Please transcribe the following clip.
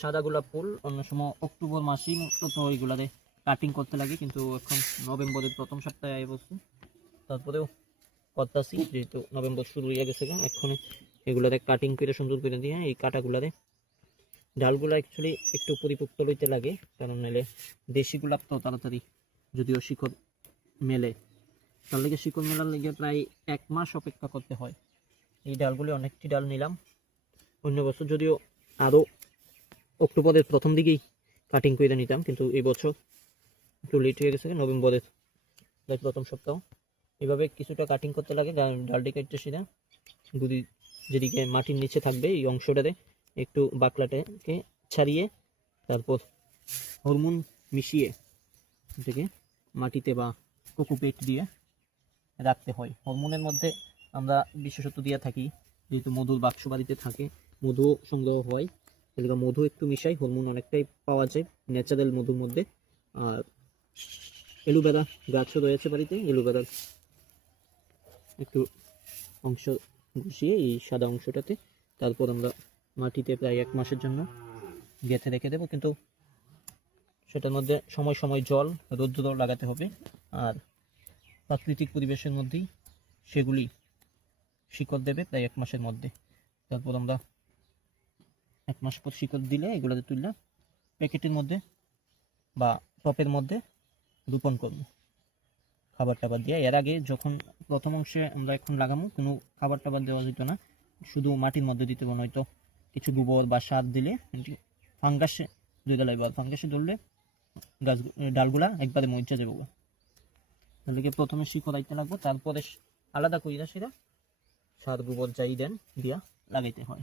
সাদা গোলাপ ফুল, অন্য সময় অক্টোবর মাসেই তো ওইগুলাতে কাটিং করতে লাগে, কিন্তু এখন নভেম্বরের প্রথম সপ্তাহে আয় বস্তু। তারপরেও করতেছি, যেহেতু নভেম্বর শুরু হয়ে গেছে এখন এগুলাতে কাটিং করে সুন্দর করে দিয়ে এই কাটাগুলাতে ডালগুলো অ্যাকচুয়ালি একটু পরিপক্ক লইতে লাগে, কারণ নাহলে দেশি গোলাপ তো তাড়াতাড়ি যদিও শিকড় মেলে। তার লেগে শিকড় মেলার লেগে প্রায় এক মাস অপেক্ষা করতে হয়। এই ডালগুলি অনেকটি ডাল নিলাম। অন্য বছর যদিও আরও অক্টোবরের প্রথম দিকেই কাটিং করে নিতাম, কিন্তু এই বছর একটু লেট হয়ে গেছে, নভেম্বরের প্রথম সপ্তাহ। এভাবে কিছুটা কাটিং করতে লাগে, ডাল- ডালটি কেটে সেটা। গুড়ি যেদিকে মাটির নিচে থাকবে, এই অংশটাতে একটু বাকলাটাকে ছাড়িয়ে তারপর হরমোন মিশিয়ে এটাকে মাটিতে বা কোকোপেট দিয়ে রাখতে হয়। হরমোনের মধ্যে আমরা বিশেষত দিয়ে থাকি, যেহেতু মধুর বাক্স বাড়িতে থাকে মধু সংগ্রহ হয়। এদিকে মধু একটু মিশাই, হরমোন অনেকটাই পাওয়া যায় ন্যাচারাল মধুর মধ্যে। আর এলুবেরা গাছও রয়েছে বাড়িতে, এলুবেরার একটু অংশ ঘুষিয়ে এই সাদা অংশটাতে। তারপর আমরা মাটিতে প্রায় এক মাসের জন্য গেঁথে রেখে দেবো, কিন্তু সেটার মধ্যে সময় সময় জল, রৌদ্র লাগাতে হবে। আর প্রাকৃতিক পরিবেশের মধ্যেই সেগুলি শিকড় দেবে প্রায় এক মাসের মধ্যে। তারপর আমরা এক মাস পর শিকড় দিলে এগুলোতে তুললে প্যাকেটের মধ্যে বা টপের মধ্যে রোপণ করব। খাবার টাবার দিয়ে। এর আগে যখন প্রথম অংশে আমরা এখন লাগামো, কোনো খাবার টাবার দেওয়া যেত না। শুধু মাটির মধ্যে দিতে হবে, নয়তো কিছু গোবর বা সার দিলে ফাঙ্গাসে ধরে লাগবে আর ফাঙ্গাসে ধরলে গাছ, ডালগুলা একবারে মরিচা যাবে। তাহলে প্রথমে শিকড় আইতে লাগবো, তারপরে আলাদা কইরা সেটা সার গোবর যাই দেন দিয়া লাগাইতে হয়।